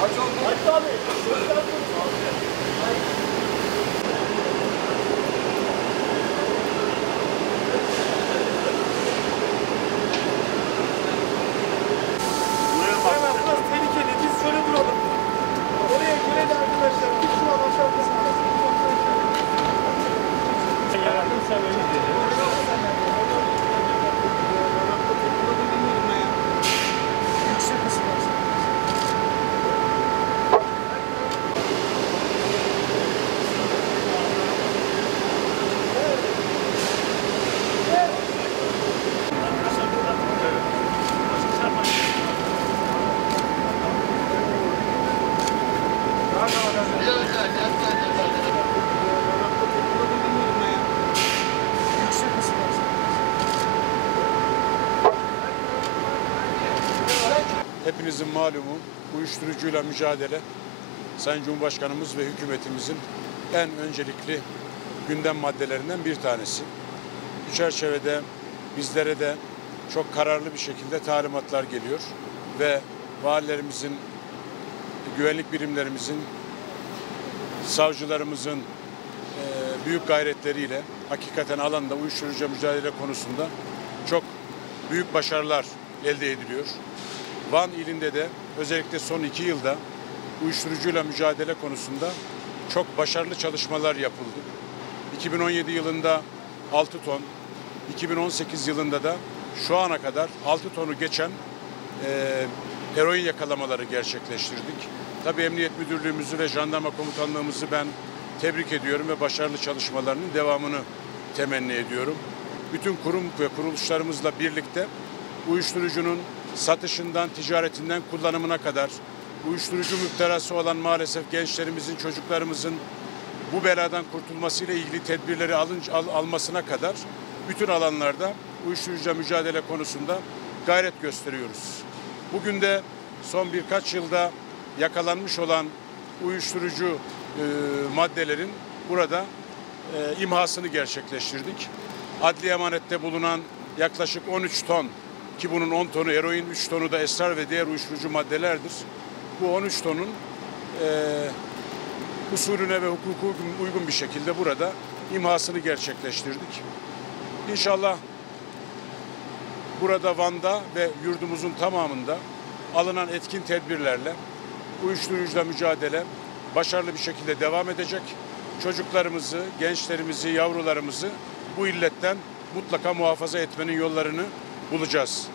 Hemen burası tehlikeli. Biz şöyle duralım. Oraya göre de arkadaşlar. Git şuna başlayalım. Hepinizin malumu uyuşturucuyla mücadele Sayın Cumhurbaşkanımız ve hükümetimizin en öncelikli gündem maddelerinden bir tanesi. Bu çerçevede bizlere de çok kararlı bir şekilde talimatlar geliyor ve valilerimizin, güvenlik birimlerimizin, savcılarımızın büyük gayretleriyle hakikaten alanda uyuşturucu mücadele konusunda çok büyük başarılar elde ediliyor. Van ilinde de özellikle son 2 yılda uyuşturucuyla mücadele konusunda çok başarılı çalışmalar yapıldı. 2017 yılında 6 ton, 2018 yılında da şu ana kadar 6 tonu geçen heroin yakalamaları gerçekleştirdik. Tabii Emniyet Müdürlüğümüzü ve Jandarma Komutanlığımızı ben tebrik ediyorum ve başarılı çalışmalarının devamını temenni ediyorum. Bütün kurum ve kuruluşlarımızla birlikte uyuşturucunun satışından, ticaretinden kullanımına kadar uyuşturucu müptelası olan maalesef gençlerimizin, çocuklarımızın bu beladan kurtulmasıyla ilgili tedbirleri almasına kadar bütün alanlarda uyuşturucu mücadele konusunda gayret gösteriyoruz. Bugün de son birkaç yılda yakalanmış olan uyuşturucu maddelerin burada imhasını gerçekleştirdik. Adli emanette bulunan yaklaşık 13 ton ki bunun 10 tonu eroin, 3 tonu da esrar ve diğer uyuşturucu maddelerdir. Bu 13 tonun usulüne ve hukuku uygun bir şekilde burada imhasını gerçekleştirdik. İnşallah burada Van'da ve yurdumuzun tamamında alınan etkin tedbirlerle uyuşturucuyla mücadele başarılı bir şekilde devam edecek. Çocuklarımızı, gençlerimizi, yavrularımızı bu illetten mutlaka muhafaza etmenin yollarını bulacağız.